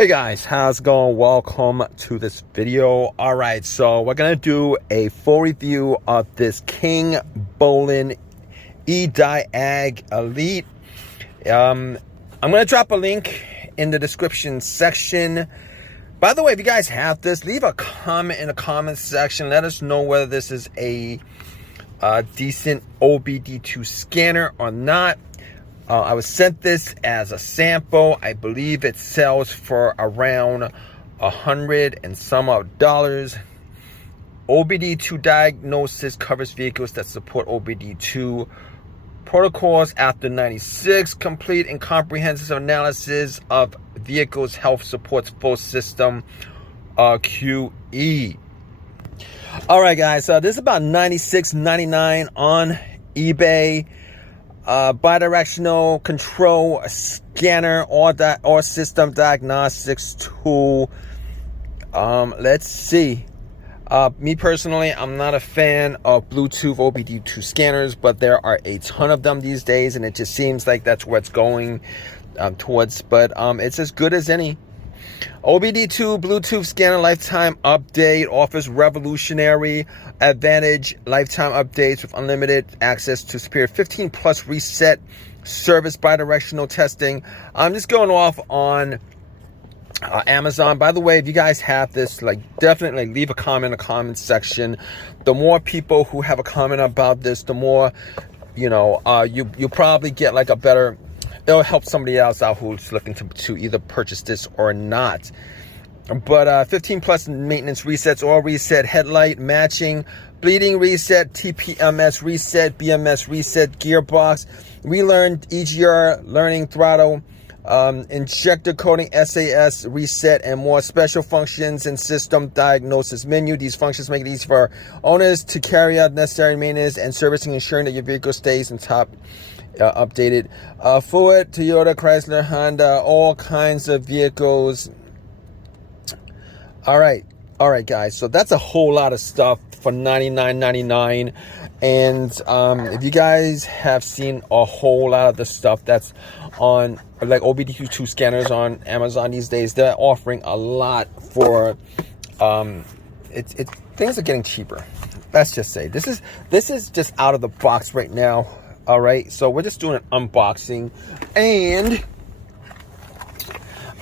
Hey guys, how's it going? Welcome to this video. All right, so we're gonna do a full review of this KINGBOLEN Ediag Elite. I'm gonna drop a link in the description section. By the way, if you guys have this, leave a comment in the comment section. Let us know whether this is a decent OBD2 scanner or not. I was sent this as a sample. I believe it sells for around $100 and some odd dollars. OBD2 diagnosis covers vehicles that support OBD2 protocols after 96. Complete and comprehensive analysis of vehicles' health supports full system QE. All right, guys. So this is about $96.99 on eBay. Bi-Directional Control Scanner or System Diagnostics tool. Let's see. Me personally, I'm not a fan of Bluetooth OBD2 scanners, but there are a ton of them these days, and it just seems like that's where it's going towards. But it's as good as any. OBD2 Bluetooth Scanner Lifetime update offers revolutionary advantage lifetime updates with unlimited access to superior 15+ reset service bi-directional testing. I'm just going off on Amazon. By the way, if you guys have this, definitely leave a comment in the comment section. The more people who have a comment about this, the more you'll probably get a better. It'll help somebody else out who's looking to either purchase this or not. But 15+ maintenance resets, all reset, headlight matching, bleeding reset, TPMS reset, BMS reset, gearbox, relearn EGR, learning throttle, injector coding, SAS reset, and more special functions and system diagnosis menu. These functions make it easy for owners to carry out necessary maintenance and servicing, ensuring that your vehicle stays in top updated. Ford, Toyota, Chrysler, Honda, all kinds of vehicles. All right, guys. So that's a whole lot of stuff for $99.99. And if you guys have seen a whole lot of the stuff that's on OBD2 scanners on Amazon these days, they're offering a lot for things are getting cheaper. Let's just say this is just out of the box right now. All right, so we're just doing an unboxing. And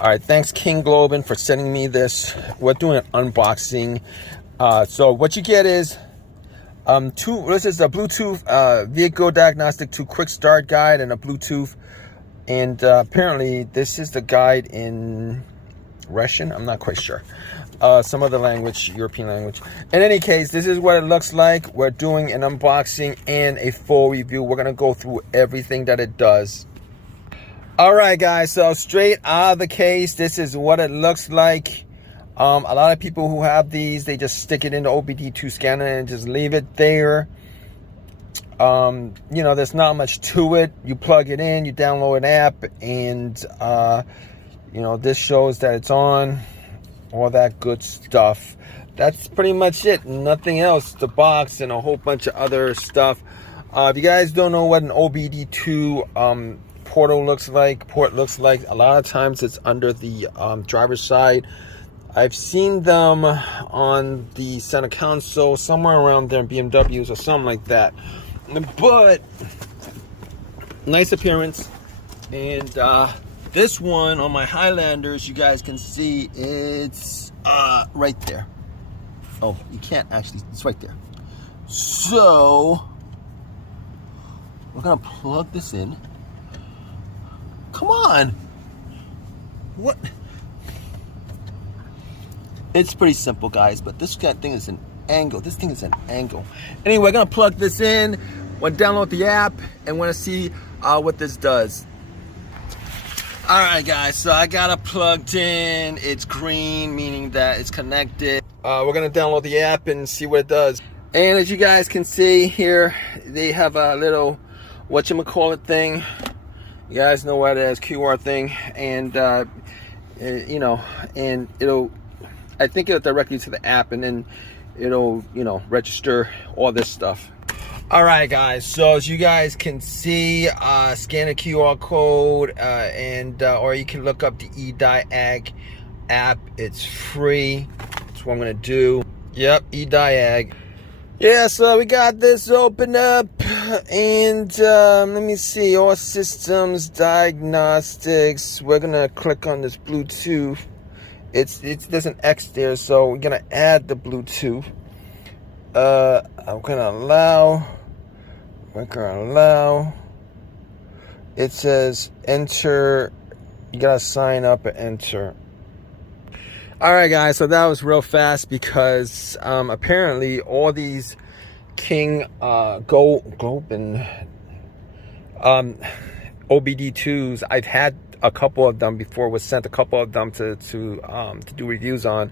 all right, thanks KINGBOLEN for sending me this. We're doing an unboxing. So what you get is this is a Bluetooth vehicle diagnostic 2 quick start guide and a Bluetooth. And apparently this is the guide in Russian. I'm not quite sure. Some other language, European language. In any case, this is what it looks like. We're doing an unboxing and a full review. We're going to go through everything that it does. All right, guys. So straight out of the case, this is what it looks like. A lot of people who have these, they just stick it in the OBD2 scanner and just leave it there. There's not much to it. You plug it in, you download an app, and this shows that it's on. All that good stuff. That's pretty much it. Nothing else. The box and a whole bunch of other stuff. If you guys don't know what an OBD2 port looks like, a lot of times it's under the driver's side. I've seen them on the center console, somewhere around there in BMWs or something like that. But nice appearance. And this one on my Highlanders, you guys can see it's right there. Oh, you can't actually, it's right there. So we're gonna plug this in. Come on. What? It's pretty simple, guys, but this thing is an angle. This thing is an angle. Anyway, we're gonna plug this in. We'll download the app and want to see what this does. All right, guys, so I got it plugged in. It's green, meaning that it's connected. We're gonna download the app and see what it does. And as you guys can see here, they have a little whatchamacallit thing. You guys know what it is, QR thing. And and I think it'll direct you to the app, and then it'll register all this stuff. All right, guys, so as you guys can see, scan a QR code, or you can look up the Ediag app. It's free. That's what I'm gonna do. Yep, Ediag. Yeah, so we got this open up, and let me see, all systems, diagnostics. We're gonna click on this Bluetooth. There's an X there, so we're gonna add the Bluetooth. I'm gonna allow. We're gonna allow. It says enter. You gotta sign up and enter. All right, guys, so that was real fast because apparently all these KINGBOLEN OBD2s, I've had a couple of them before, was sent a couple of them to do reviews on.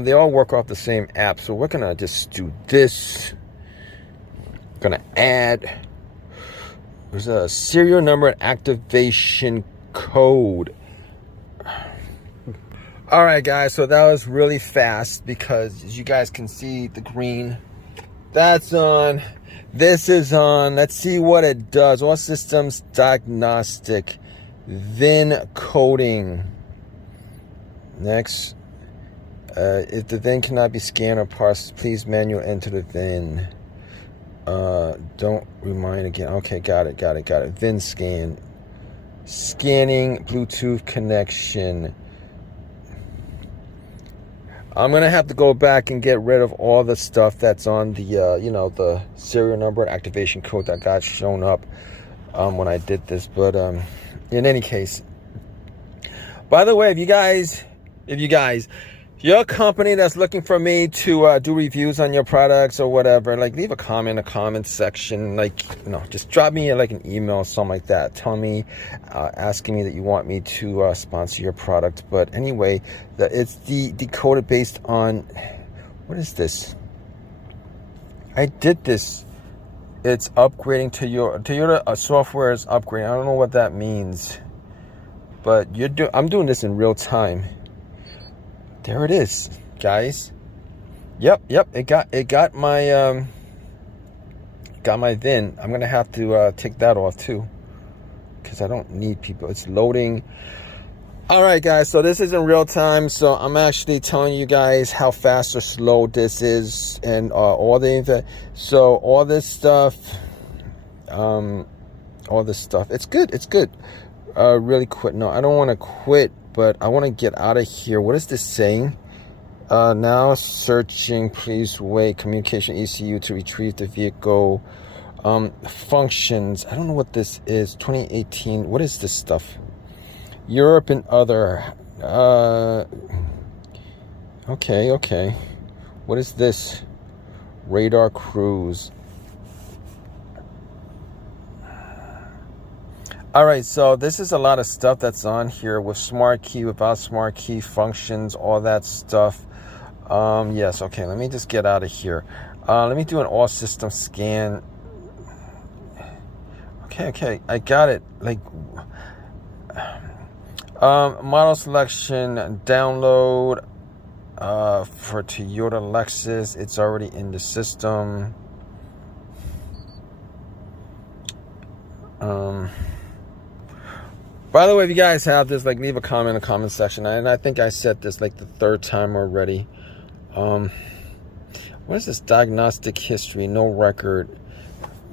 They all work off the same app, so we're gonna just do this. Gonna add. There's a serial number and activation code. All right, guys, so that was really fast because as you guys can see, the green, that's on, this is on. Let's see what it does. All systems, diagnostic, then coding. Next, if the VIN cannot be scanned or parsed, please manually enter the VIN. Don't remind again. Okay, got it. VIN scan. Scanning Bluetooth connection. I'm gonna have to go back and get rid of all the stuff that's on the the serial number and activation code that got shown up when I did this. But in any case, by the way, if you guys, you're a company that's looking for me to do reviews on your products or whatever, like leave a comment in the comment section, like, just drop me like an email or something like that. Tell me, asking me that you want me to sponsor your product. But anyway, it's decoded based on, what is this? I did this. It's upgrading to your software is upgrading. I don't know what that means, but I'm doing this in real time. There it is, guys. Yep. It got my VIN. I'm gonna have to take that off too, because I don't need people. It's loading. All right, guys. So this is in real time. So I'm actually telling you guys how fast or slow this is, and all this stuff. It's good. Really quit. No, I don't want to quit. But I want to get out of here. What is this saying? Now searching. Please wait. Communication ECU to retrieve the vehicle. Functions. I don't know what this is. 2018. What is this stuff? Europe and other. Okay. What is this? Radar cruise. All right, so this is a lot of stuff that's on here with smart key, without smart key, functions, all that stuff. Yes, okay, let me just get out of here. Let me do an all system scan. Okay, I got it. Like, model selection, download for Toyota Lexus. It's already in the system. By the way, if you guys have this, like, leave a comment in the comment section. And I think I said this like the third time already. What is this? Diagnostic history, no record.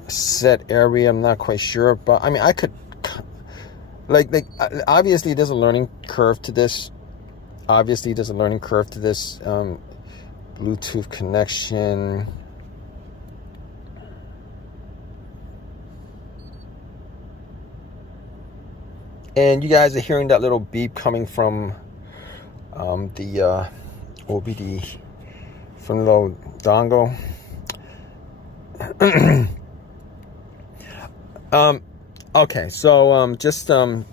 Set area, I'm not quite sure. But, I mean, I could, like obviously there's a learning curve to this. Bluetooth connection. And you guys are hearing that little beep coming from the OBD, from the little dongle. Okay, so just so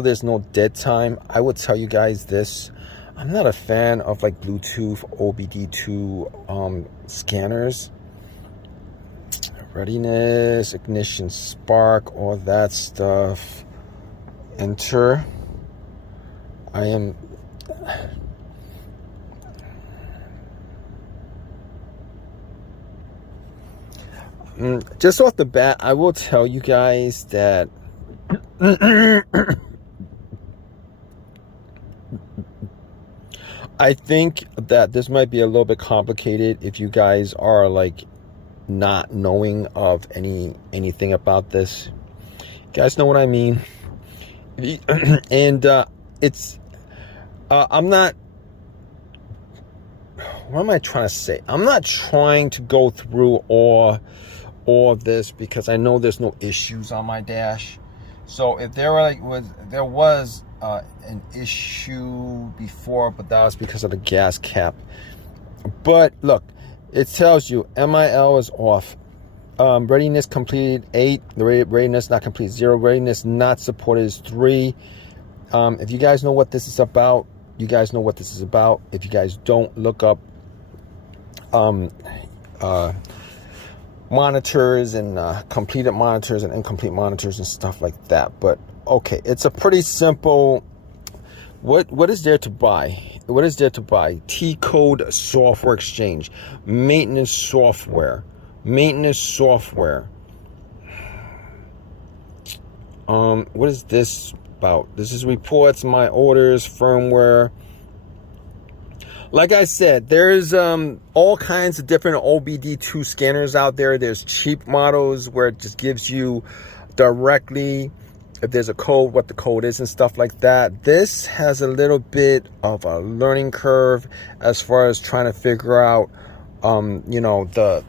there's no dead time, I would tell you guys this. I'm not a fan of like Bluetooth OBD2 scanners. Readiness, ignition, spark, all that stuff. Enter. I am just off the bat, I will tell you guys that I think that this might be a little bit complicated if you guys are like not knowing of anything about this. You guys know what I mean? And it's I'm not, what am I trying to say? I'm not trying to go through all of this because I know there's no issues on my dash. So if there was an issue before, but that was because of the gas cap. But look, it tells you MIL is off. Readiness completed 8. The readiness not complete 0. Readiness not supported is 3. If you guys know what this is about, you guys know what this is about. If you guys don't, look up monitors and completed monitors and incomplete monitors and stuff like that. But okay, it's a pretty simple. What is there to buy? What is there to buy? T-code software exchange, maintenance software. What is this about? This is reports, my orders, firmware. Like I said, there's all kinds of different OBD2 scanners out there. There's cheap models where it just gives you directly, if there's a code, what the code is and stuff like that. This has a little bit of a learning curve as far as trying to figure out, you know, the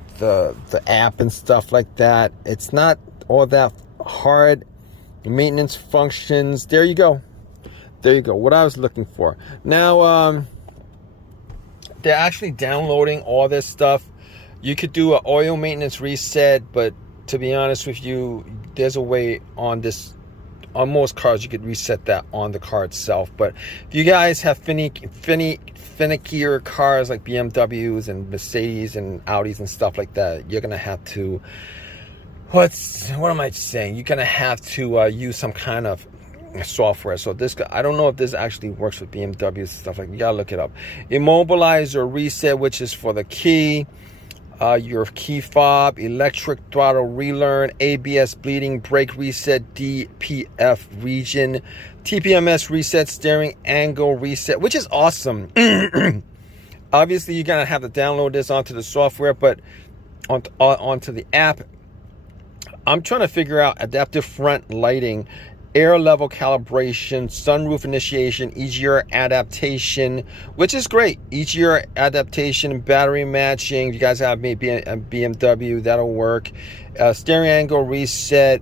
app and stuff like that. It's not all that hard. Maintenance functions. There you go. What I was looking for. Now, they're actually downloading all this stuff. You could do an oil maintenance reset, but to be honest with you, there's a way on this. On most cars, you could reset that on the car itself. But if you guys have finickier cars like BMWs and Mercedes and Audis and stuff like that, you're gonna have to. What am I saying? You're gonna have to use some kind of software. So this, I don't know if this actually works with BMWs and stuff like that. You gotta look it up. Immobilize or reset, which is for the key. Your key fob, electric throttle relearn, ABS bleeding, brake reset, DPF region, TPMS reset, steering angle reset, which is awesome. Obviously, you're gonna have to download this onto the software, but onto the app. I'm trying to figure out adaptive front lighting, air level calibration, sunroof initiation, EGR adaptation, which is great. EGR adaptation, battery matching. If you guys have maybe a BMW, that'll work. Steering angle reset,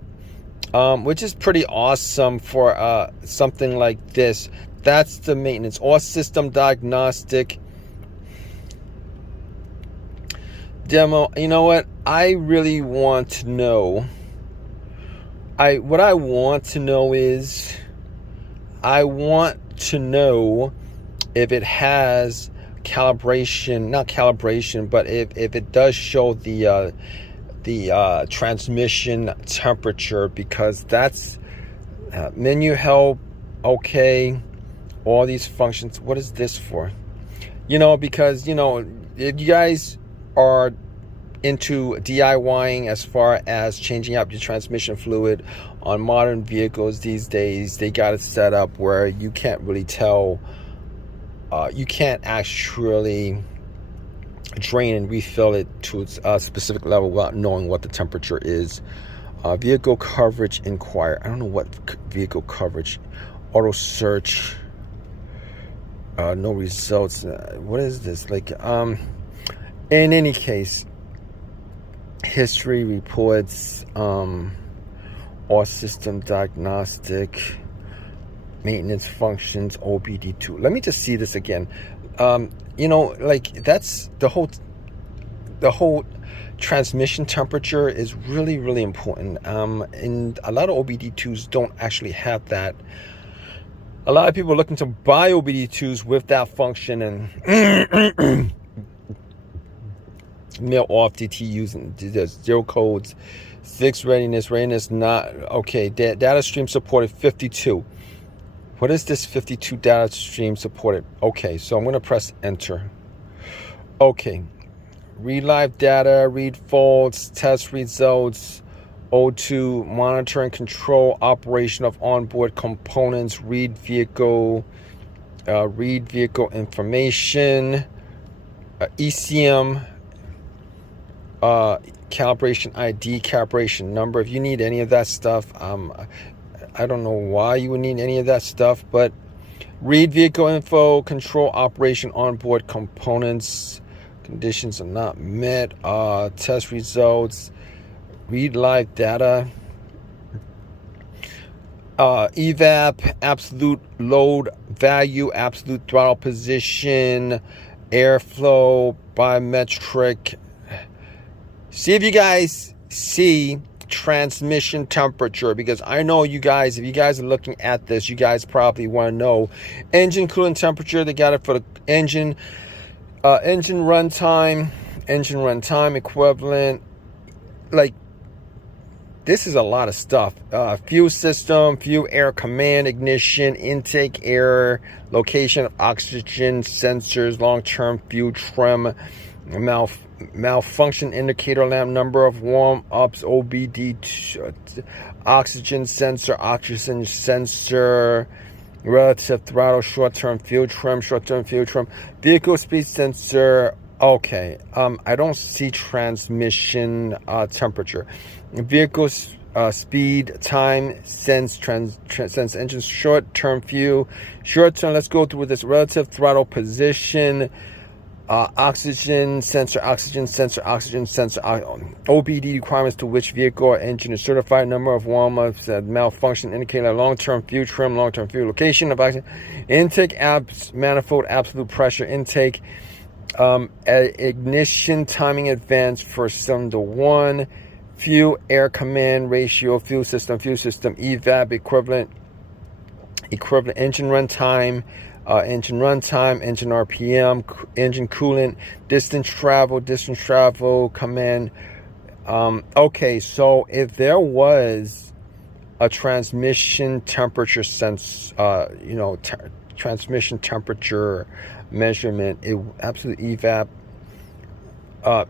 which is pretty awesome for something like this. That's the maintenance. Or system diagnostic. Demo. You know what? I really want to know. What I want to know is, I want to know if it has calibration, not calibration, but if it does show the transmission temperature, because that's menu help. Okay, all these functions. What is this for? You know, because, you know, if you guys are into DIYing as far as changing out your transmission fluid on modern vehicles these days, they got it set up where you can't really tell, you can't actually drain and refill it to a specific level without knowing what the temperature is. Vehicle coverage inquire. I don't know what vehicle coverage. Auto search. No results. What is this? Like, in any case, history reports, all system diagnostic, maintenance functions, OBD2. Let me just see this again. You know, like, that's the whole transmission temperature is really, really important. And a lot of OBD2s don't actually have that. A lot of people are looking to buy OBD2s with that function and mail off DTUs and there's 0 codes, 6 readiness not okay. Data stream supported 52. What is this 52 data stream supported? Okay, so I'm going to press enter. Okay, read live data, read faults, test results, O2 monitor and control operation of onboard components, read vehicle read vehicle information, ECM, calibration ID, calibration number. If you need any of that stuff, I don't know why you would need any of that stuff, but read vehicle info, control operation onboard components, conditions are not met, test results, read live data, evap, absolute load value, absolute throttle position, airflow, biometric. See if you guys see transmission temperature, because I know you guys, if you guys are looking at this, you guys probably want to know engine coolant temperature. They got it for the engine, engine runtime equivalent. Like, this is a lot of stuff. Fuel system, fuel air command, ignition, intake air, location of oxygen sensors, long-term fuel trim, malfunction indicator lamp, number of warm-ups, OBD2, oxygen sensor, relative throttle, short-term fuel trim, vehicle speed sensor. Okay, I don't see transmission temperature. Vehicle speed, time, sense engine, short-term fuel, let's go through this. Relative throttle position, oxygen sensor, OBD requirements to which vehicle or engine is certified, number of warm-ups, malfunction indicator, long-term fuel trim, long-term fuel, location of oxygen, intake, manifold, absolute pressure, intake, ignition, timing advance for cylinder 1, fuel air command ratio, fuel system, evap, equivalent engine runtime, engine RPM, engine coolant, distance travel, command. Okay, so if there was a transmission temperature transmission temperature measurement, it absolute evap,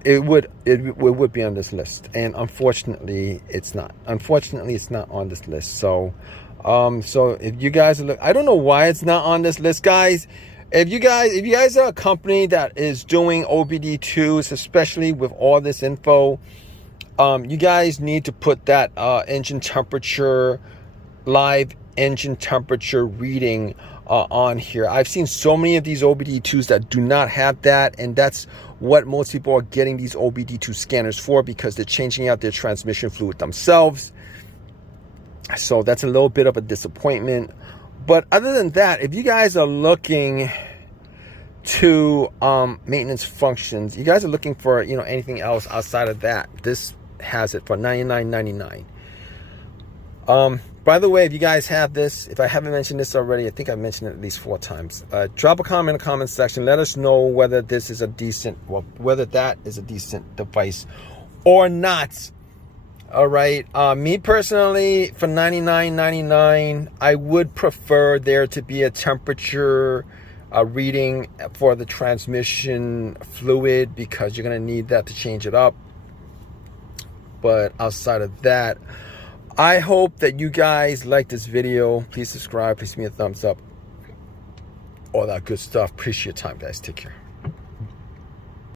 it would be on this list, and unfortunately it's not on this list. So if you guys look, I don't know why it's not on this list, guys. If you guys are a company that is doing OBD2s, especially with all this info, you guys need to put that engine temperature, live engine temperature reading on here. I've seen so many of these OBD2s that do not have that, and that's what most people are getting these OBD2 scanners for, because they're changing out their transmission fluid themselves. So that's a little bit of a disappointment. But other than that, if you guys are looking to maintenance functions, you guys are looking for anything else outside of that, this has it for $99.99. By the way, if you guys have this, if I haven't mentioned this already, I think I mentioned it at least 4 times. Drop a comment in the comment section. Let us know whether this is whether that is a decent device or not. All right. Me personally, for $99.99, I would prefer there to be a temperature reading for the transmission fluid, because you're going to need that to change it up. But outside of that, I hope that you guys like this video. Please subscribe. Please give me a thumbs up. All that good stuff. Appreciate your time, guys. Take care.